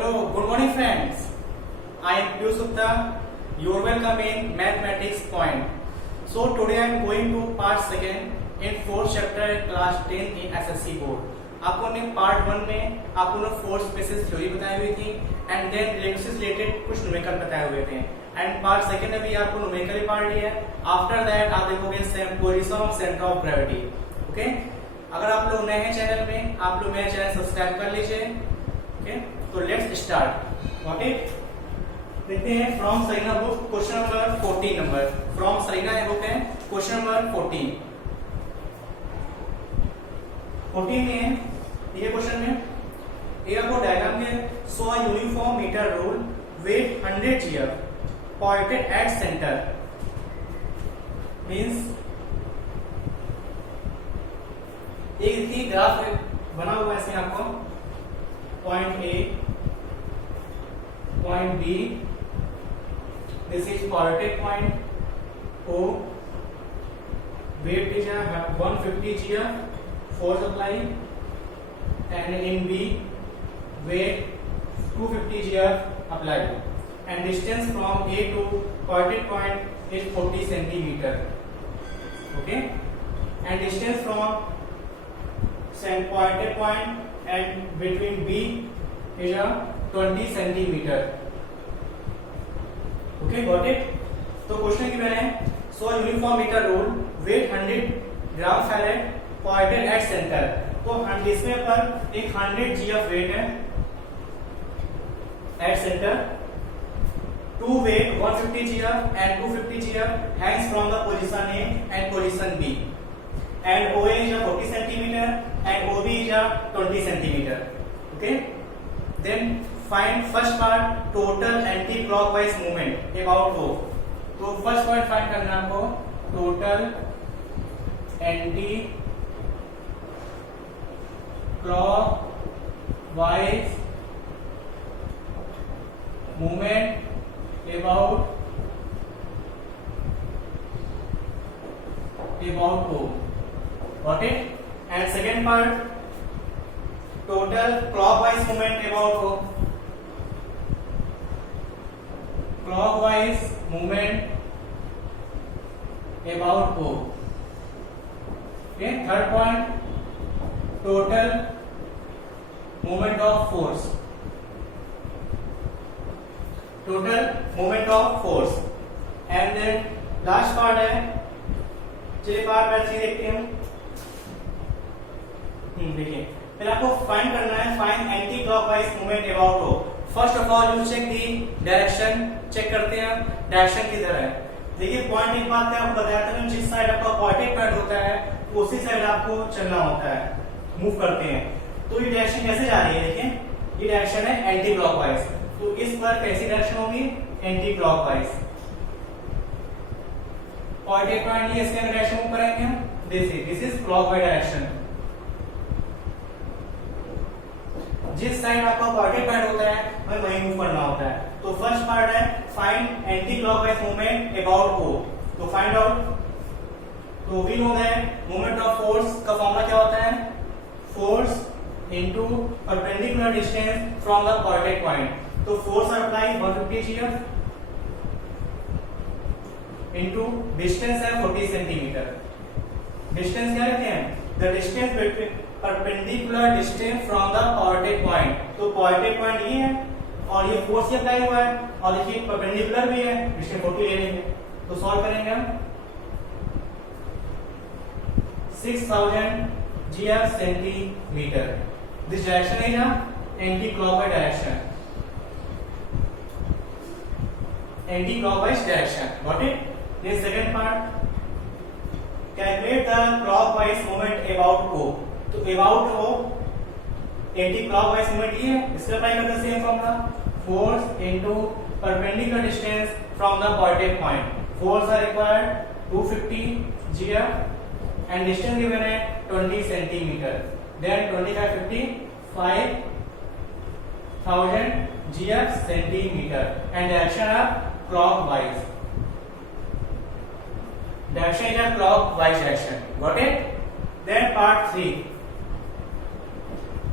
Hello, good morning friends. I am Piyush Gupta. You are welcome in Mathematics Point. So today I am going to part second in fourth chapter class 10 in SSC board. आपको ने part 1 में आपको ने force spaces theory बताई हुई थी and then related कुछ numerical बताए हुए थे एंड पार्ट सेकंड में भी आपको न्यूमेरिकल पार्ट लिया है. आफ्टर दैट आप देखोगे position of centre of gravity. Okay, अगर आप लोग नए हैं चैनल में, आप लोग मेरा चैनल सब्सक्राइब कर लीजिए. ओके, तो लेट्स स्टार्ट. ओके, देखते हैं from Selina book question number 14 number from Selina book है क्वेश्चन नंबर 14 में ये क्वेश्चन में ये आपको डायग्राम में so uniform metre rule weight 100 GF pointed at centre means एक ही ग्राफ बना हुआ है इसमें आपको point A point B this is pointed point O weight is 150 GF force applied and in B weight 250 GF applied and distance from A to pointed point is 40 centimeter. Okay, and distance from pointed point and between B is 20 centimeter. Okay, got it? तो question given है so uniform metre rule weight 100 gram farad pointed at centre. तो इसमें पर एक 100 GF weight है at centre. Two weight 150 GF and 250 GF hangs from the position A and position B and OA is 40 centimeter and OB is 20 centimeter. Okay, then find first part total anti-clockwise movement about O. तो first point find करना है आपको total anti clockwise movement about O. Got it? And second part total clockwise movement about O. Clockwise movement about O. Okay, third point total moment of force. Total moment of force. And then last part है, चलिए part by चीज देखते हैं. देखिए पहले आपको find करना है find anti clockwise movement about O. First of all you check the direction. चेक करते हैं डायरेक्शन किधर है. देखिए पॉइंट एक बात है आपको बताया था, जिस साइड आपका पॉइंटेड पॉइंट होता है उसी साइड आपको चलना होता है, मूव करते हैं. तो ये डायरेक्शन कैसे जा रही है, देखिए ये डायरेक्शन है एंटी क्लॉकवाइज. तो इस पर कैसी डायरेक्शन होगी, एंटी क्लॉकवाइज. पॉइंटेड पॉइंट ये इसके डायरेक्शन मूव करेंगे हम. This is clockwise direction. जिस साइड आपका पॉइंटेड पॉइंट होता है हमें वहीं मूव करना होता है. तो फर्स्ट पार्ट है find anti clockwise movement about O. तो फाइंड आउट. तो we know that moment of force का फॉर्मूला क्या होता है, force into perpendicular distance from the pointed point. तो force apply 150 GF into distance है 40 सेंटीमीटर. डिस्टेंस क्या रखते हैं, the distance between perpendicular distance from the pointed point. तो पॉइंटेड पॉइंट ये है और ये फोर्स अप्लाई हुआ है और देखिए परपेंडिकुलर भी है, डिस्टेंस 40 ले लेंगे. तो सॉल्व करेंगे हम 6000 GF centimetre. This direction is anti-clockwise direction. Anti-clockwise direction. Got it? Then second part, calculate the clockwise movement about O. तो about O anti-clockwise movement ये है, इसका अप्लाई करते हैं same formula. Force into perpendicular distance from the pointed point. Force are required 250 GF and distance given है 20 centimeter. Then 25 50 5000 GF centimeter and direction are clockwise. Direction is a clockwise direction. Got it? Then part 3.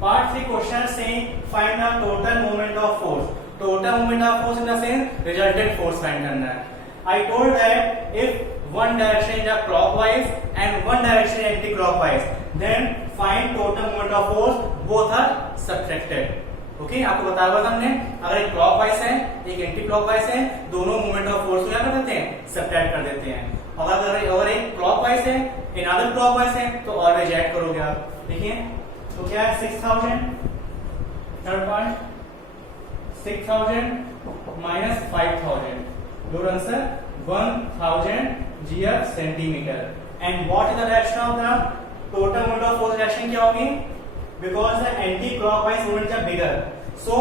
Part 3 question saying find the total moment of force. Total moment of force in the sense resultant force find करना है. I told that if one direction is clockwise and one direction is anti-clockwise, then find total moment of force. Both are subtracted. Okay आपको बताया हुआ था हमने, अगर एक clockwise है एक एंटी क्लॉकवाइज है, दोनों मोमेंट ऑफ फोर्स को क्या कर देते हैं, सब्ट्रैक्ट कर देते हैं. और अगर एक क्लॉकवाइज है अनदर क्लॉकवाइज है तो ऑलवेज ऐड करोगे आप. देखिए तो क्या है 6000, third part 6000 minus 5000, your answer 1000 GF centimetre. And what is the direction of the total moment of force? Direction क्या होगी? Because the anti-clockwise movements are bigger, so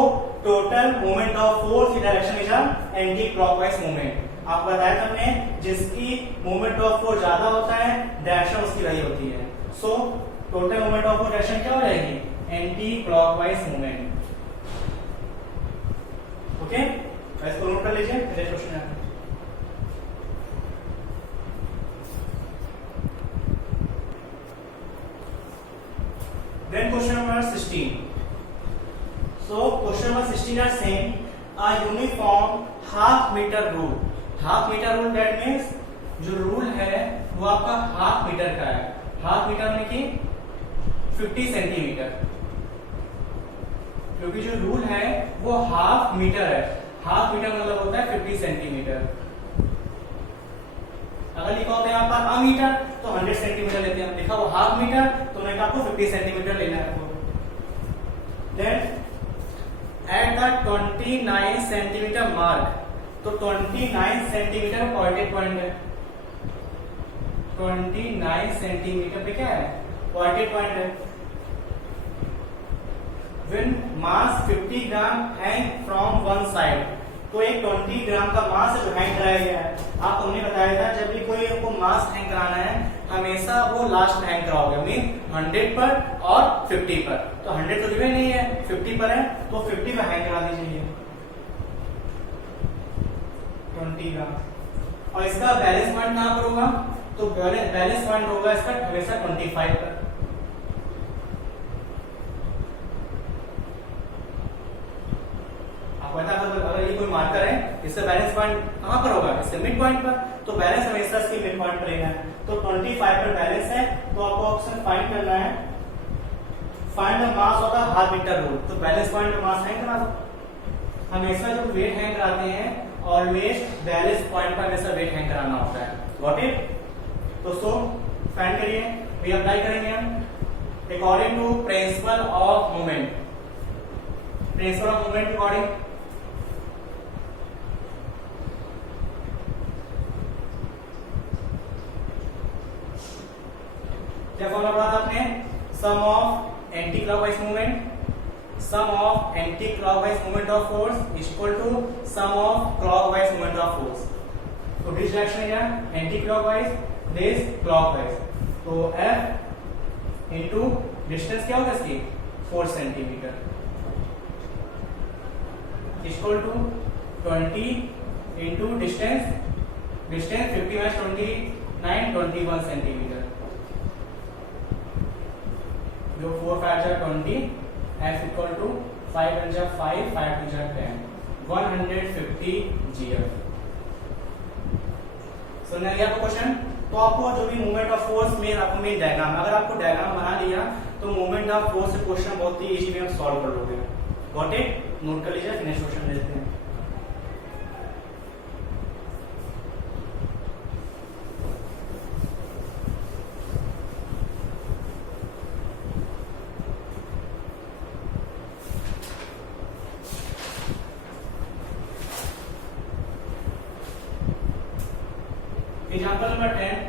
total moment of force in direction is a anti-clockwise movement. आपको बताया था हमने, जिसकी moment of force ज्यादा होता है डायरेक्शन उसकी वही होती है. So total moment of force direction क्या हो जाएगी? Anti-clockwise movement. ओके, इसको नोट कर लीजिए. नेक्स्ट क्वेश्चन है. Then question number 16. So question number 16 are saying a uniform half meter rule. Half meter rule that means जो रूल है वो आपका हाफ मीटर का है. हाफ मीटर में कि 50 सेंटीमीटर, क्योंकि जो रूल है वो हाफ मीटर है. हाफ मीटर मतलब होता है 50 सेंटीमीटर. अगर लिखा होता है यहाँ पर मीटर तो 100 सेंटीमीटर लेते हैं. लिखा वो हाफ मीटर तो मैंने कहा आपको 50 सेंटीमीटर लेना है आपको. Then at the 29 centimetre mark, तो 29 सेंटीमीटर पॉइंटेड पॉइंट है. 29 सेंटीमीटर पे क्या है? पॉइंटेड पॉइंट है. When mass 50 gram hang from one side, तो एक 20 ग्राम का मास जो हैंग कराया गया है. आपको हमने बताया था जब भी कोई आपको मास हैंग कराना है हमेशा वो लास्ट में हैंग कराओगे, मीन 100 पर और 50 पर. तो 100 तो दिए नहीं है, 50 पर है तो 50 पर हैंग करा दीजिए 20 ग्राम. और इसका बैलेंस पॉइंट कहां पर होगा? तो बैलेंस पॉइंट होगा इसका हमेशा 25 पर. अगर ये कोई मार्कर है इसका बैलेंस पॉइंट कहां पर होगा? इसके मिड पॉइंट पर. तो बैलेंस हमेशा इसके मिड पॉइंट पर लेना है. तो 25 पर बैलेंस है तो आपको ऑप्शन फाइंड करना है. Find the mass of the half metre rule. तो बैलेंस पॉइंट पे मास हैंग करा दो. हमेशा जब वेट हैंग कराते हैं ऑलवेज बैलेंस पॉइंट पर हमेशा वेट हैंग कराना होता है. Got it? दोस्तों फाइंड करिए, वी अप्लाई करेंगे हम according to principle of movement. Principle of movement according क्या फॉर्मूला पढ़ा था आपने? Sum of anti clockwise movement, sum of anti clockwise movement of force is equal to sum of clockwise movement of force. तो this direction है क्या? Anti clockwise, this clockwise. तो F into distance क्या होगा इसकी? 4 centimetre equal to 20 into distance. Distance 50 minus 29 21 centimetre. जो 4 5 जा 20, F equal to 5 1 जा 5 5 2 जा 10, 150 GF. सुनने गया आपको क्वेश्चन? तो आपको जो भी मूवमेंट ऑफ फोर्स में आपको मेन डायग्राम, अगर आपको डायग्राम बना लिया तो मूवमेंट ऑफ फोर्स से क्वेश्चन बहुत ही इजी वे में सॉल्व कर लोगे. Got it? नोट कर लीजिए. नेक्स्ट क्वेश्चन देखते हैं. Example number 10.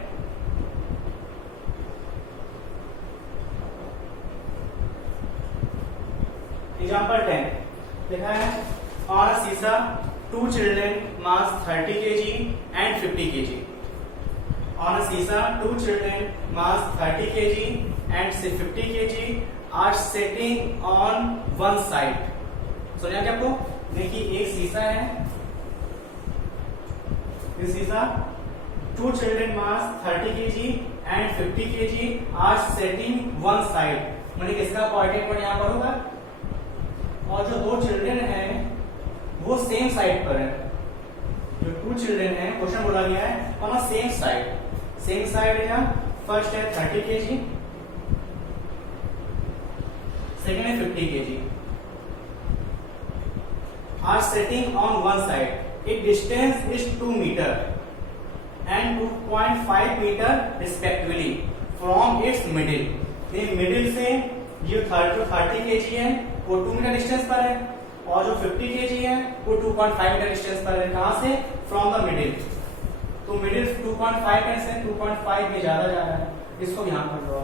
एग्जाम्पल 10 लिखा है ऑन अ सीसा 2 children mass 30 kg and 50 kg. On a seesaw 2 children mass 30 kg and 50 kg are sitting on one side. सुनिए क्या आपको? देखिए एक सीसा है, this सीसा 2 children mass 30 kg and 50 kg are sitting one side. मैंने किसका कोऑर्डिनेट पॉइंट यहाँ पर होगा, और जो दो चिल्ड्रन हैं वो सेम साइड पर है। जो टू चिल्ड्रन हैं, क्वेश्चन बोला गया है on a same side. Same side है, फर्स्ट है 30 kg, सेकेंड है 50 kg, are setting on one side. It distance is 2 meter and 2.5 meter respectively from its middle। ये मिडिल से ये 30 kg है वो 2 मीटर डिस्टेंस पर है, और जो 50 kg है वो 2.5 मीटर डिस्टेंस पर है। कहां से? From the middle. तो मिडिल 2.5 में से 2.5 में ज्यादा जा रहा है, इसको यहां पर ड्रॉ।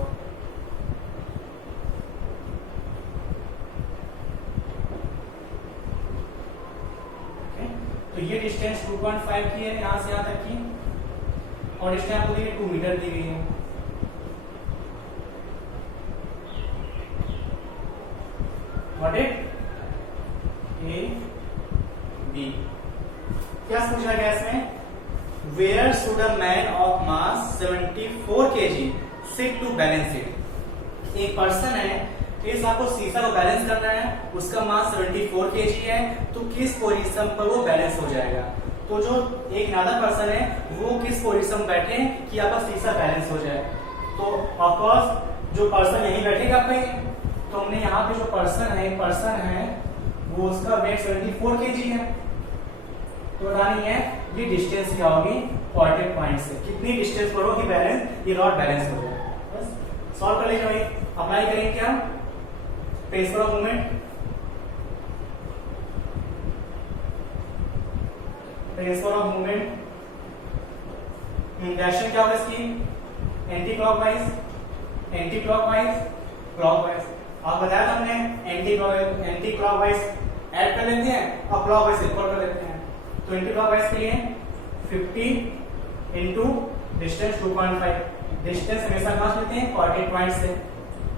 तो ये डिस्टेंस 2.5 की है यहां से यहां तक की, और डिस्टेंस आपको दी 2 मीटर दी गई है। What it A B. क्या पूछा गया इसमें? Where should a man of mass 74 kg sit to balance it. एक पर्सन है, इस आपको शीशा को बैलेंस करना है, उसका मास 74 kg है, तो किस पोजीशन पर वो बैलेंस हो जाएगा। तो जो एक अनदर पर्सन है वो किस पोजीशन में बैठे कि आपका शीशा बैलेंस हो जाए। तो ऑफकोर्स जो पर्सन यहीं बैठेगा कहीं, तो हमने यहाँ पे जो पर्सन है वो उसका वेट 74 kg है। तो बतानी है ये डिस्टेंस क्या होगी कोऑर्डिनेट पॉइंट से, कितनी डिस्टेंस पर हो कि बैलेंस ये रॉड बैलेंस हो जाए। बस सॉल्व कर लीजिए भाई। अप्लाई करेंगे क्या? Principal of movement, principle of movement direction क्या होगा इसकी? Anti clockwise, anti clockwise, clockwise. आप बताया था हमने एंटी क्लॉकवाइज ऐड कर लेते हैं और क्लॉकवाइज इक्वल कर लेते हैं। तो एंटी क्लॉकवाइज के लिए 50 इंटू डिस्टेंस 2.5, डिस्टेंस हमेशा कहां से लेते हैं? कोऑर्डिनेट पॉइंट से,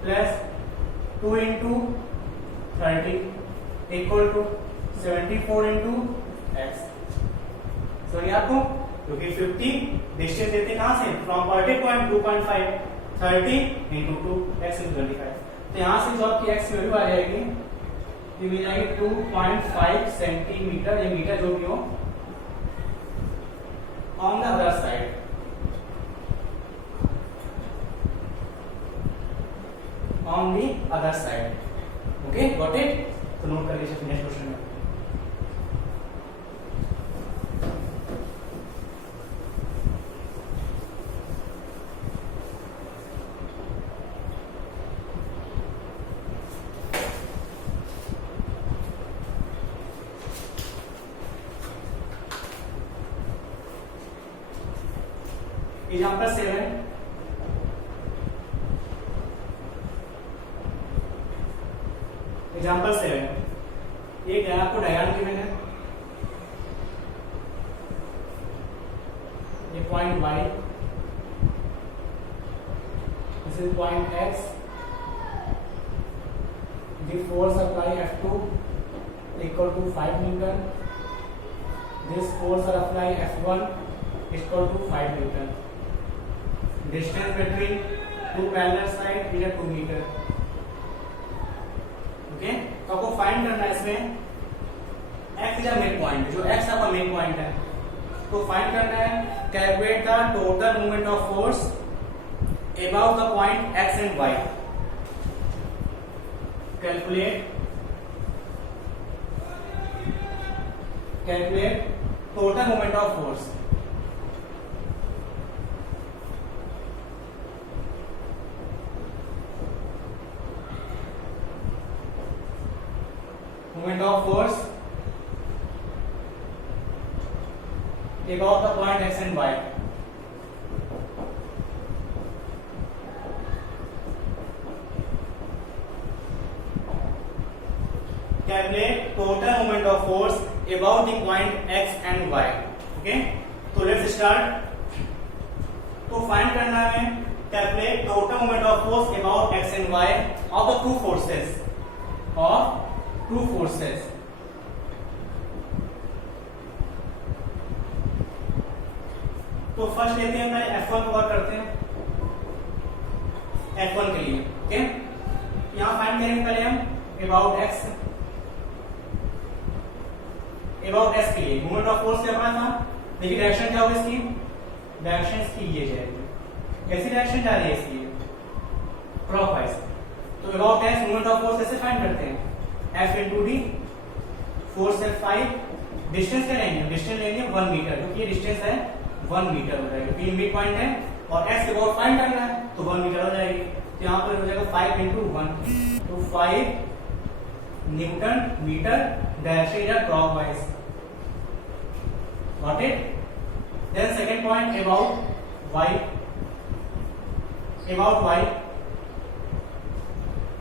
plus 2 into 30 equal to 74 into x. Sorry आपको, क्योंकि 50 डिस्टेंस देते हैं कहां से? From coordinate point 2.5, 30 into 2 x into 25। तो यहां से जो आपकी एक्स वैल्यू आ जाएगी ये मिल जाएगी 2.5 सेंटीमीटर या मीटर जो भी हो on the other side. On the other side. Okay, got it? तो नोट कर लीजिए नेक्स्ट क्वेश्चन में। एग्जाम्पल 7, एग्जाम्पल 7 एक है आपको डायग्राम गिवन है, ये point y, this is point x, the force applied F2 equal to 5 Newton, this force applied F1 equal to 5 Newton, distance between two parallel sides is 2 meter। Okay, तो आपको find करना है इसमें x is a mid point, जो x आपका mid point है, तो find करना है calculate the total movement of force about the point x and y। Calculate total movement of force above the point x and y। Calculate total moment of force above the point x and y। Okay, तो let's start। तो find करना है calculate total moment of force about x and y of the two forces, तो first लेते हैं F1 को work करते हैं F1 के लिए। ओके, यहाँ फाइंड करेंगे पहले हम अबाउट एक्स के लिए मोमेंट ऑफ फोर्स क्या पता था। देखिए डायरेक्शन क्या होगी इसकी, डायरेक्शन इसकी ये जाएगी, कैसी डायरेक्शन जा रही है इसकी, क्लॉकवाइज। तो about x moment of force कैसे फाइंड करते हैं, F into d, फोर्स है 5, डिस्टेंस क्या लेंगे, डिस्टेंस लेंगे 1 मीटर, क्योंकि ये डिस्टेंस है 1 मीटर हो जाएगा, क्योंकि मिड पॉइंट है और x के अबाउट फाइंड करना है तो 1 मीटर हो जाएगी। तो यहाँ पर हो जाएगा 5 into 1, तो 5 newton metre, direction is clockwise. Got it. Then second point about y, about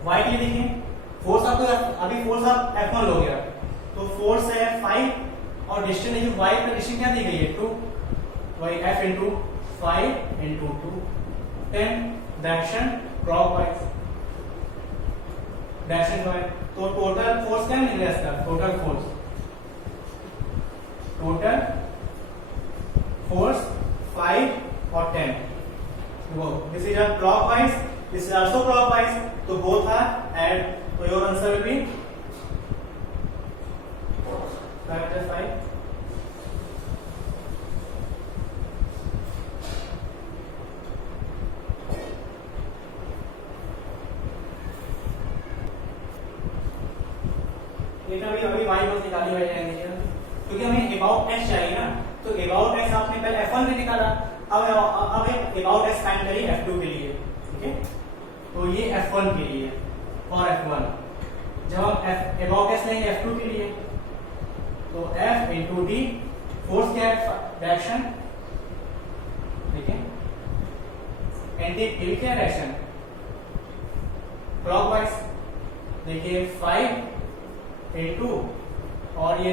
y के लिए देखिए फोर्स आपको अभी फोर्स आप F1 लो गया, तो फोर्स है 5 और डिस्टेंस देखिए y का डिस्टेंस क्या दी गई है 2, वही F into 5 into 2, 10 direction clockwise, direction है। तो टोटल फोर्स क्या मिल गया इसका, टोटल फोर्स 5 और 10, वो this is a clockwise, this is also clockwise, तो both are add, so your answer will be 5 plus 5. ये अभी y बस निकाली हुई है, क्योंकि हमें अबाउट x चाहिए ना, तो अबाउट x आपने पहले f1 में निकाला, अब अबाउट x फाइंड करिए f2 के लिए, ठीक है। तो ये f1 के लिए और F1, जब हम अबाउट x लेंगे F2 के लिए, तो F into d, फोर्स क्या है डायरेक्शन, ठीक है, एंटी क्लॉक क्या डायरेक्शन क्लॉकवाइज। देखिए 5 into और ये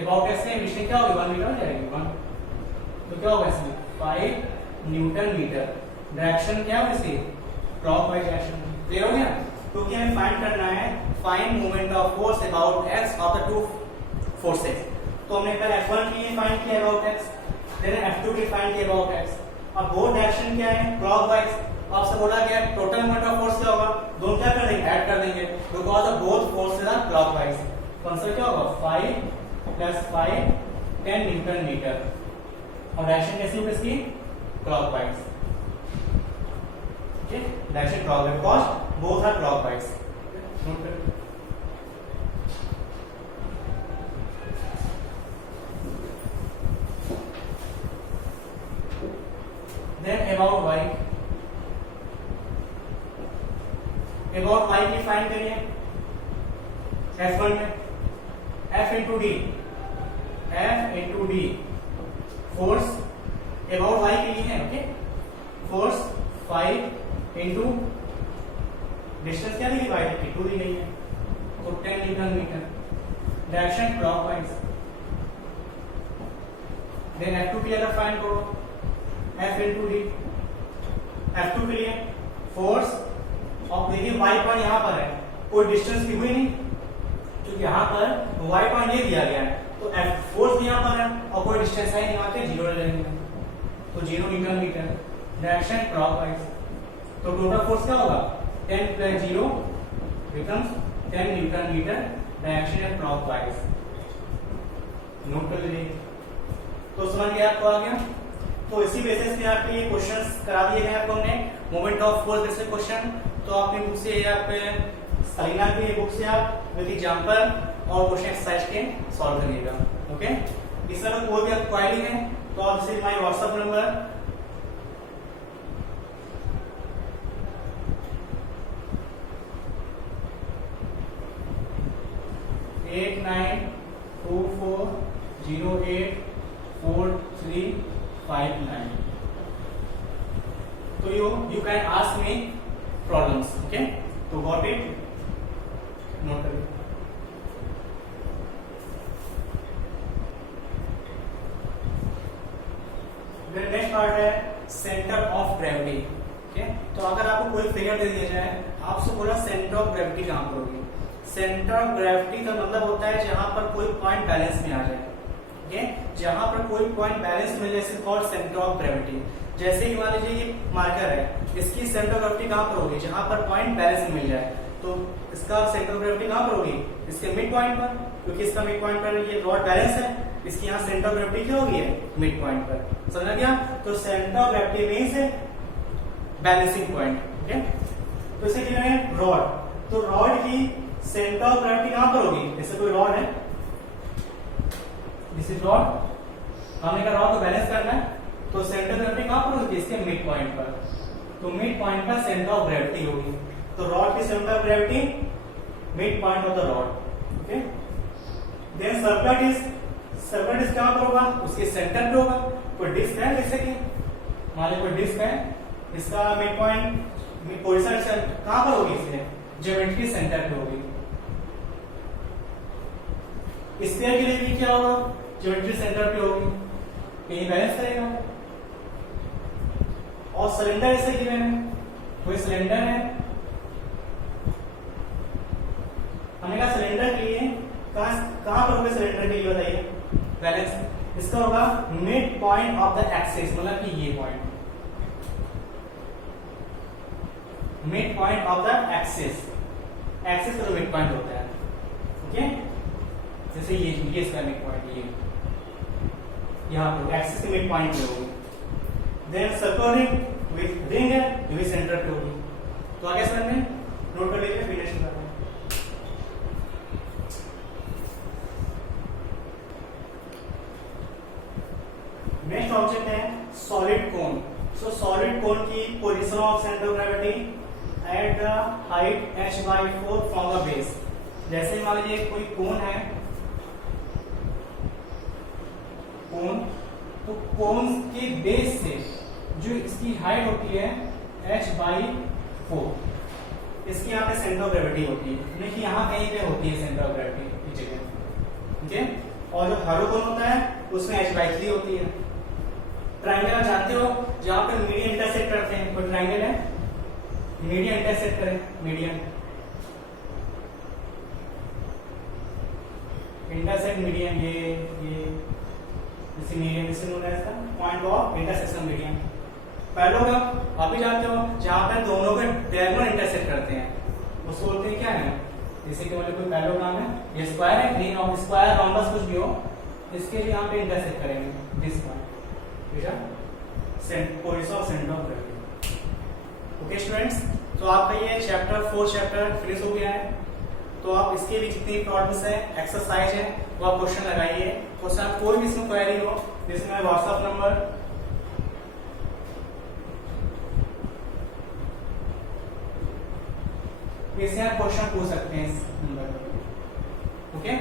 अबाउट x में डिस्टेंस क्या होगी 1 मीटर हो जाएगी 1, तो क्या होगा इसमें 5 न्यूटन मीटर, डायरेक्शन क्या होगी इसकी क्लॉकवाइज डायरेक्शन। क्लियर हो गया। क्योंकि हमें फाइंड करना है find moment of force about x of the two forces, तो हमने पहले F1 के लिए फाइंड किया अबाउट x, देन F2 के लिए फाइंड किया अबाउट x। अब बोथ डायरेक्शन क्या है क्लॉकवाइज, आपसे बोला गया टोटल मोमेंट ऑफ फोर्स क्या होगा, दोनों क्या कर देंगे ऐड कर देंगे, because of both forces are clockwise. तो आंसर क्या होगा 5 plus 5 10 न्यूटन मीटर, और डायरेक्शन कैसी होगी इसकी क्लॉकवाइज, ठीक है, direction clockwise because both are clockwise. Then about y, about y की फाइंड करिए F1 में F into d, force about y के लिए है, ओके, फोर्स 5 into डिस्टेंस क्या दी गई y की 2 दी गई है, तो 10 newton metre, direction clockwise. Then F2 के लिए अगर फाइंड करो F into d, F2 के लिए फोर्स, और देखिए y पॉइंट यहाँ पर है, कोई डिस्टेंस दी हुई नहीं, क्योंकि यहाँ पर y पॉइंट ये दिया गया है, तो F फोर्स यहाँ पर है और कोई डिस्टेंस है नहीं, वहां पे 0 ले लेंगे, तो 0 न्यूटन मीटर, डायरेक्शन क्लॉकवाइज। तो टोटल फोर्स क्या होगा 10 plus 0 becomes 10 newton metre, direction है क्लॉकवाइज। नोट कर लीजिए। तो समझ गया आपको आ गया। तो इसी बेसिस पे आपके ये क्वेश्चंस करा दिए गए आपको हमने moment of force basis question. तो आपने बुक से आप सलीना की बुक से आप विद एग्जांपल और क्वेश्चन एक्सरसाइज के सॉल्व करिएगा। ओके, इस तरह कोई भी आपको क्वेरी है तो आप this is my WhatsApp number, 8924084359. So you can ask me problems. Okay, so got it? Note करिए। Then next part है सेंटर ऑफ ग्रेविटी। ओके, तो अगर आपको कोई फिगर दे दिया जाए, आपसे बोला सेंटर ऑफ ग्रेविटी कहाँ पर होगी। सेंटर ऑफ ग्रेविटी का मतलब होता है जहां पर कोई पॉइंट बैलेंस में आ जाए। ओके, जहां पर कोई पॉइंट बैलेंस में जैसे कॉल्ड सेंटर ऑफ ग्रेविटी। जैसे कि मान लीजिए ये मार्कर है, इसकी सेंटर ऑफ ग्रेविटी कहां पर होगी, जहां पर पॉइंट बैलेंस में मिल जाए। तो इसका सेंटर ऑफ ग्रेविटी कहाँ पर होगी? इसके मिड पॉइंट पर, क्योंकि इसका मिड पॉइंट पर ये रॉड बैलेंस है, इसकी यहाँ सेंटर ऑफ ग्रेविटी क्या होगी है? मिड पॉइंट पर। समझा क्या? तो सेंटर ऑफ ग्रेविटी मींस है बैलेंसिंग पॉइंट। ओके, तो इसे क्या है? रॉड। तो रॉड की सेंटर ऑफ ग्रेविटी कहाँ पर होगी? जैसे कोई रॉड है, दिस इज रॉड, हमने कहा रॉड को बैलेंस करना है, तो सेंटर ऑफ ग्रेविटी कहाँ पर होगी? इसके मिड पॉइंट पर। तो मिड पॉइंट पर सेंटर ऑफ ग्रेविटी होगी। तो रॉड की centre of gravity mid point of the rod. Okay, then circular disc कहां पर होगा? उसके सेंटर पे होगा। कोई डिस्क है जैसे कि मान लो कोई डिस्क है, इसका मिड पॉइंट पोजीशन कहां पर होगी? इसके ज्योमेट्री सेंटर पे होगी। स्फीयर के लिए भी क्या होगा? ज्योमेट्री सेंटर पे होगी, कहीं बैलेंस करेगा। और सिलेंडर ऐसे गिवन है, कोई सिलेंडर है, हमने कहा सिलेंडर के लिए कहां पर होगा? सिलेंडर के लिए बताइए बैलेंस। इसका होगा mid point of the axis, मतलब कि ये point, mid point of the axis. Axis का मिड पॉइंट होता है। ओके, जैसे ये इसका मिड पॉइंट, ये यहां पर एक्सिस के मिड पॉइंट पे होगी। देन सर्कुलर विद रिंग है, ये भी सेंटर पे होगी। तो आगे समझ में नोट कर लीजिए, फिनिश कर रहे हैं। नेक्स्ट ऑब्जेक्ट है solid cone. So solid cone की position of centre of gravity at the height h/4 from the base. जैसे मान लीजिए कोई कोन है, कोन, तो कोन के बेस से जो इसकी हाइट होती है h/4, इसकी यहाँ पे सेंटर ऑफ ग्रेविटी होती है, देखिए यहाँ कहीं पे होती है सेंटर ऑफ ग्रेविटी की जगह। ठीक है, और जो हरो कोन होता है उसमें h/3 होती है। ट्रायंगल आप जानते हो जहां पर मीडियन इंटरसेक्ट करते हैं, कोई ट्रायंगल है, मीडियन इंटरसेक्ट करें, मीडियन इंटरसेक्ट मीडियन, ये जैसे मीडियन इसे बोला जाता है point of intersection median. Parallelogram आप भी जानते हो जहां पर दोनों के डायगोनल इंटरसेक्ट करते हैं, उसको बोलते हैं क्या है? जैसे कि मतलब कोई पैरेललोग्राम है, ये स्क्वायर है, ग्रीन ऑफ स्क्वायर रोम्बस कुछ भी हो, इसके लिए यहाँ पे इंटरसेक्ट करेंगे दिस पॉइंट, ठीक है, position of centre of gravity. Okay students, तो आपका ये चैप्टर 4 चैप्टर फिनिश हो गया है। तो आप इसके भी जितनी प्रॉब्लम्स है, एक्सरसाइज है, वो आप क्वेश्चन लगाइए। क्वेश्चन कोई भी इसमें क्वेरी हो, जिसमें व्हाट्सएप नंबर इससे आप क्वेश्चन पूछ सकते हैं इस नंबर पर। Okay,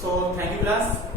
so thank you class.